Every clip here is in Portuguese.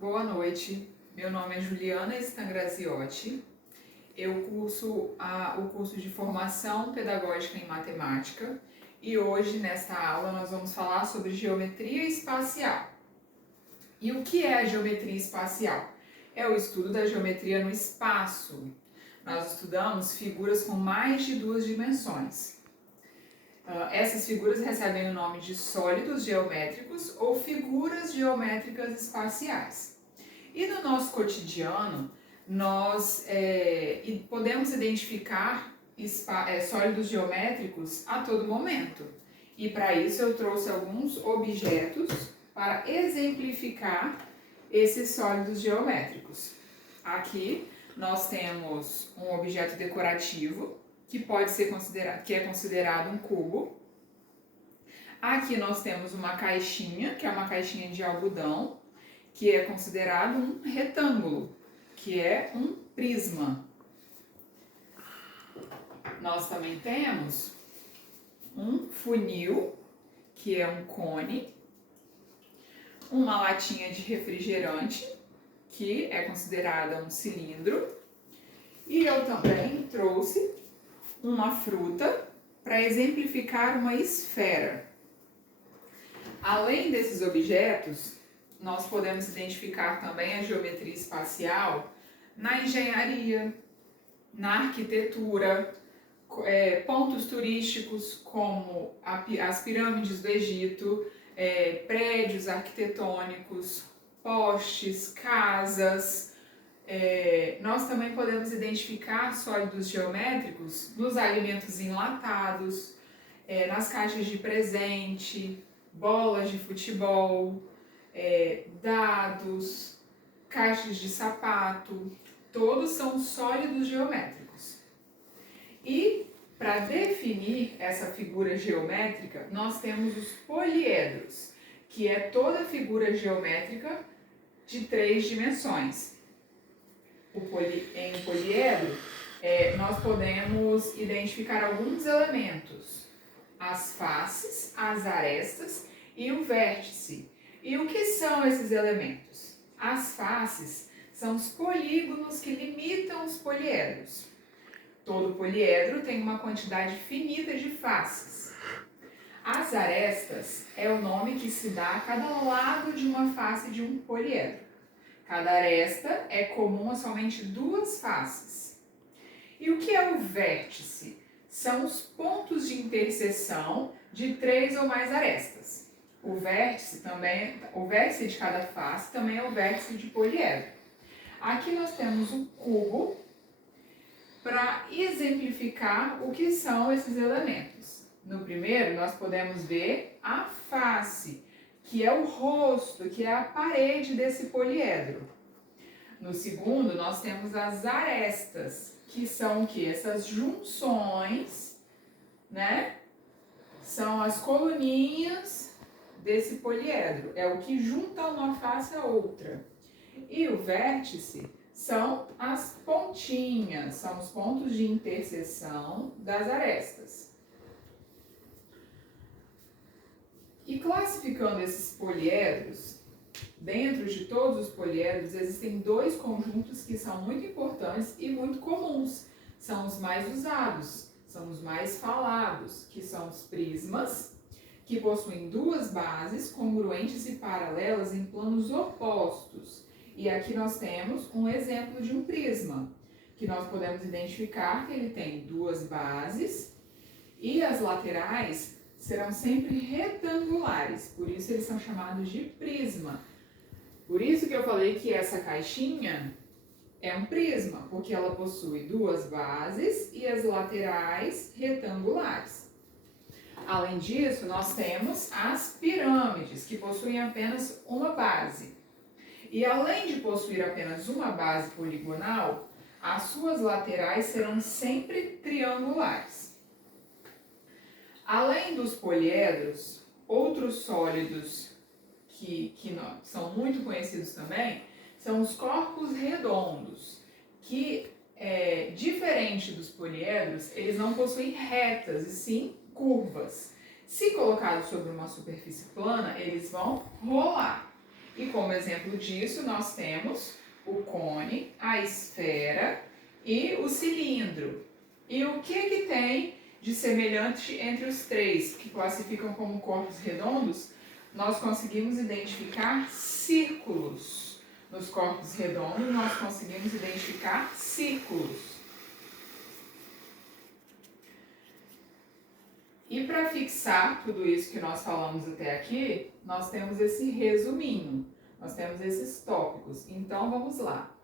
Boa noite, meu nome é Juliana Stangraziotti, eu curso o curso de Formação Pedagógica em Matemática e hoje nesta aula nós vamos falar sobre geometria espacial. E o que é a geometria espacial? É o estudo da geometria no espaço. Nós estudamos figuras com mais de duas dimensões. Essas figuras recebem o nome de sólidos geométricos ou figuras geométricas espaciais. E no nosso cotidiano, nós podemos identificar sólidos geométricos a todo momento. E para isso eu trouxe alguns objetos para exemplificar esses sólidos geométricos. Aqui nós temos um objeto decorativo, que é considerado um cubo. Aqui nós temos uma caixinha, que é uma caixinha de algodão, que é considerado um retângulo, que é um prisma. Nós também temos um funil, que é um cone, uma latinha de refrigerante, que é considerada um cilindro, e eu também trouxe uma fruta para exemplificar uma esfera. Além desses objetos, nós podemos identificar também a geometria espacial na engenharia, na arquitetura, pontos turísticos como as pirâmides do Egito, prédios arquitetônicos, postes, casas. Nós também podemos identificar sólidos geométricos nos alimentos enlatados, nas caixas de presente, bolas de futebol, dados, caixas de sapato, todos são sólidos geométricos. E para definir essa figura geométrica, nós temos os poliedros, que é toda figura geométrica de 3 dimensões. Em um poliedro, nós podemos identificar alguns elementos: as faces, as arestas e o vértice. E o que são esses elementos? As faces são os polígonos que limitam os poliedros. Todo poliedro tem uma quantidade finita de faces. As arestas é o nome que se dá a cada lado de uma face de um poliedro. Cada aresta é comum a somente 2 faces. E o que é o vértice? São os pontos de interseção de 3 ou mais arestas. O vértice de cada face também é o vértice de poliedro. Aqui nós temos um cubo para exemplificar o que são esses elementos. No primeiro, nós podemos ver a face, que é o rosto, que é a parede desse poliedro. No segundo, nós temos as arestas, que são o quê? Essas junções, né? São as coluninhas desse poliedro. É o que junta uma face à outra. E o vértice são as pontinhas, são os pontos de interseção das arestas. E classificando esses poliedros, dentro de todos os poliedros existem 2 conjuntos que são muito importantes e muito comuns. São os mais usados, são os mais falados, que são os prismas, que possuem 2 bases congruentes e paralelas em planos opostos. E aqui nós temos um exemplo de um prisma, que nós podemos identificar que ele tem 2 bases e as laterais serão sempre retangulares, por isso eles são chamados de prisma. Por isso que eu falei que essa caixinha é um prisma, porque ela possui 2 bases e as laterais retangulares. Além disso, nós temos as pirâmides, que possuem apenas uma base. E além de possuir apenas uma base poligonal, as suas laterais serão sempre triangulares. Além dos poliedros, outros sólidos que são muito conhecidos também são os corpos redondos, que, diferente dos poliedros, eles não possuem retas, e sim curvas. Se colocados sobre uma superfície plana, eles vão rolar. E como exemplo disso, nós temos o cone, a esfera e o cilindro. E o que tem de semelhante entre os três, que classificam como corpos redondos? Nós conseguimos identificar círculos. Nos corpos redondos, nós conseguimos identificar círculos. E para fixar tudo isso que nós falamos até aqui, nós temos esse resuminho, nós temos esses tópicos. Então, vamos lá.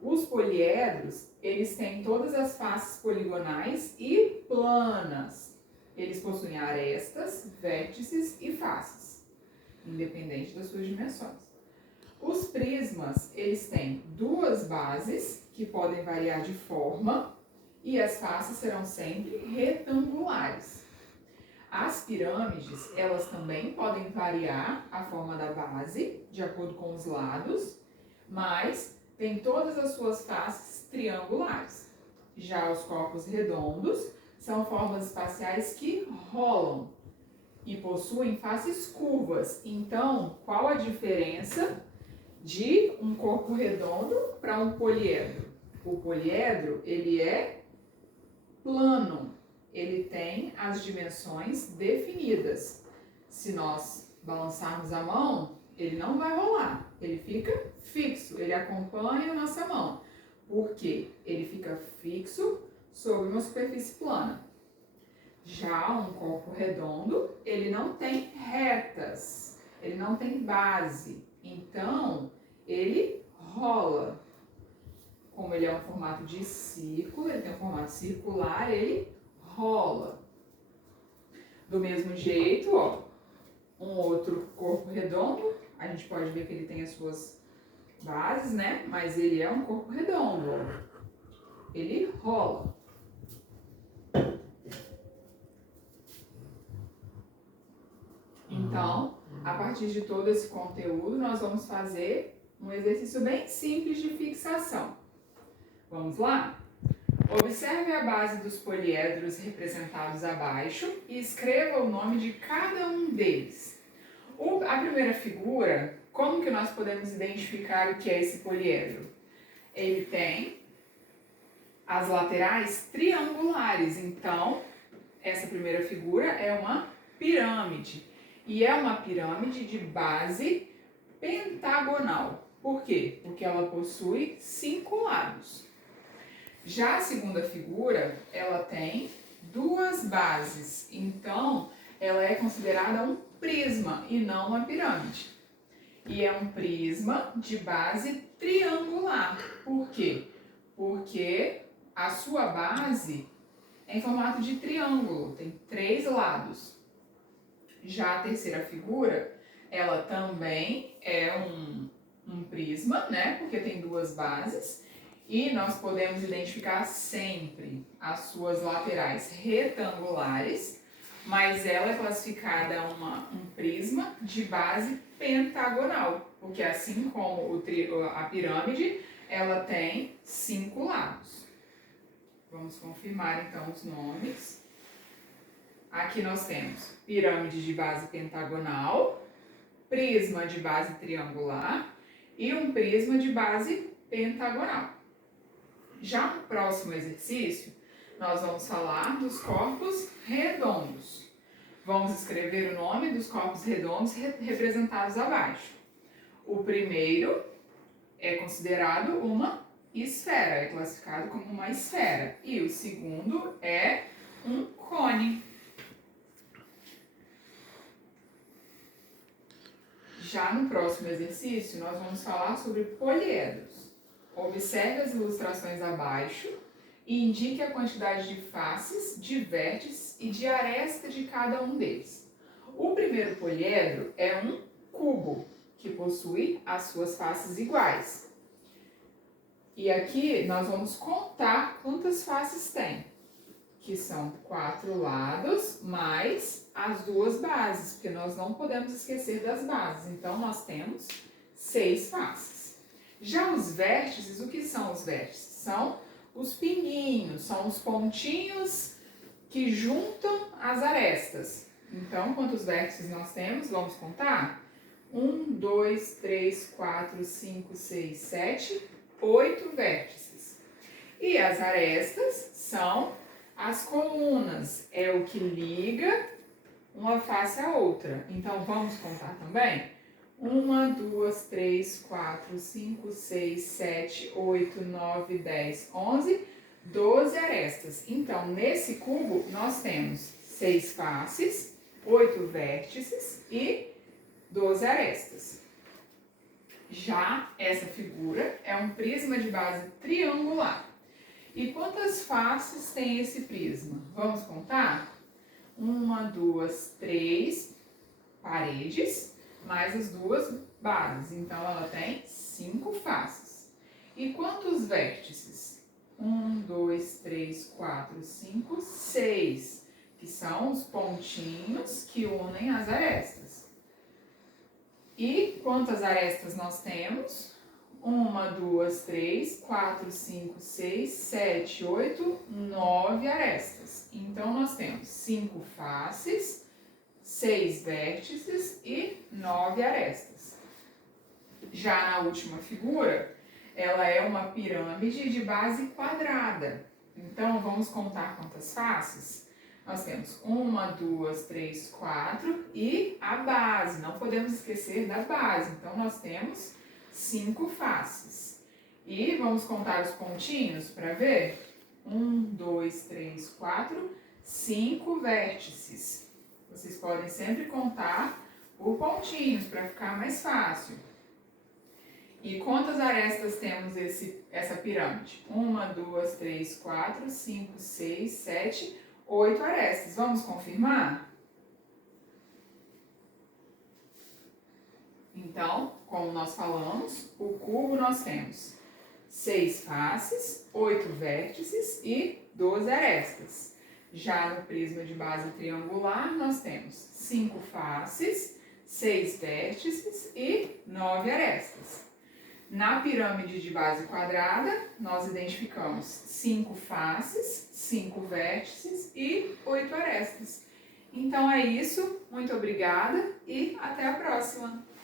Os poliedros, eles têm todas as faces poligonais e planas. Eles possuem arestas, vértices e faces, independente das suas dimensões. Os prismas, eles têm duas bases, que podem variar de forma, e as faces serão sempre retangulares. As pirâmides, elas também podem variar a forma da base, de acordo com os lados, mas tem todas as suas faces triangulares. Já os corpos redondos são formas espaciais que rolam e possuem faces curvas. Então, qual a diferença de um corpo redondo para um poliedro? O poliedro, ele é plano. Ele tem as dimensões definidas. Se nós balançarmos a mão, ele não vai rolar, ele fica fixo, ele acompanha a nossa mão. Por quê? Ele fica fixo sobre uma superfície plana. Já um corpo redondo, ele não tem retas, ele não tem base, então ele rola. Como ele é um formato de círculo, ele tem um formato circular, ele rola. Do mesmo jeito, ó, um outro corpo redondo, a gente pode ver que ele tem as suas bases, né? Mas ele é um corpo redondo, ó. Ele rola. Então, a partir de todo esse conteúdo, nós vamos fazer um exercício bem simples de fixação. Vamos lá? Observe a base dos poliedros representados abaixo e escreva o nome de cada um deles. A primeira figura, como que nós podemos identificar o que é esse poliedro? Ele tem as laterais triangulares, então essa primeira figura é uma pirâmide. E é uma pirâmide de base pentagonal. Por quê? Porque ela possui 5 lados. Já a segunda figura, ela tem 2 bases, então ela é considerada um prisma e não uma pirâmide. E é um prisma de base triangular. Por quê? Porque a sua base é em formato de triângulo, tem 3 lados. Já a terceira figura, ela também é um prisma, né? Porque tem 2 bases. E nós podemos identificar sempre as suas laterais retangulares, mas ela é classificada um prisma de base pentagonal, porque assim como a pirâmide, ela tem 5 lados. Vamos confirmar então os nomes. Aqui nós temos pirâmide de base pentagonal, prisma de base triangular e um prisma de base pentagonal. Já no próximo exercício, nós vamos falar dos corpos redondos. Vamos escrever o nome dos corpos redondos representados abaixo. O primeiro é considerado uma esfera, é classificado como uma esfera. E o segundo é um cone. Já no próximo exercício, nós vamos falar sobre poliedros. Observe as ilustrações abaixo e indique a quantidade de faces, de vértices e de aresta de cada um deles. O primeiro poliedro é um cubo, que possui as suas faces iguais. E aqui nós vamos contar quantas faces tem, que são 4 lados mais as 2 bases, porque nós não podemos esquecer das bases. Então, nós temos 6 faces. Já os vértices, o que são os vértices? São os pinguinhos, são os pontinhos que juntam as arestas. Então, quantos vértices nós temos? Vamos contar? 1, 2, 3, 4, 5, 6, 7, 8 vértices. E as arestas são as colunas, é o que liga uma face à outra. Então, vamos contar também? 1, 2, 3, 4, 5, 6, 7, 8, 9, 10, 11, 12 arestas. Então, nesse cubo, nós temos 6 faces, 8 vértices e 12 arestas. Já essa figura é um prisma de base triangular. E quantas faces tem esse prisma? Vamos contar? 1, 2, 3 paredes, mais as 2 bases. Então, ela tem 5 faces. E quantos vértices? 1, 2, 3, 4, 5, 6, que são os pontinhos que unem as arestas. E quantas arestas nós temos? 1, 2, 3, 4, 5, 6, 7, 8, 9 arestas. Então, nós temos 5 faces, 6 vértices e 9 arestas. Já na última figura, ela é uma pirâmide de base quadrada. Então, vamos contar quantas faces? Nós temos 1, 2, 3, 4 e a base. Não podemos esquecer da base. Então, nós temos 5 faces. E vamos contar os pontinhos para ver? 1, 2, 3, 4, 5 vértices. Vocês podem sempre contar por pontinhos para ficar mais fácil. E quantas arestas temos essa pirâmide? 1, 2, 3, 4, 5, 6, 7, 8 arestas. Vamos confirmar? Então, como nós falamos, o cubo nós temos 6 faces, 8 vértices e 12 arestas. Já no prisma de base triangular, nós temos 5 faces, 6 vértices e 9 arestas. Na pirâmide de base quadrada, nós identificamos 5 faces, 5 vértices e 8 arestas. Então é isso, muito obrigada e até a próxima!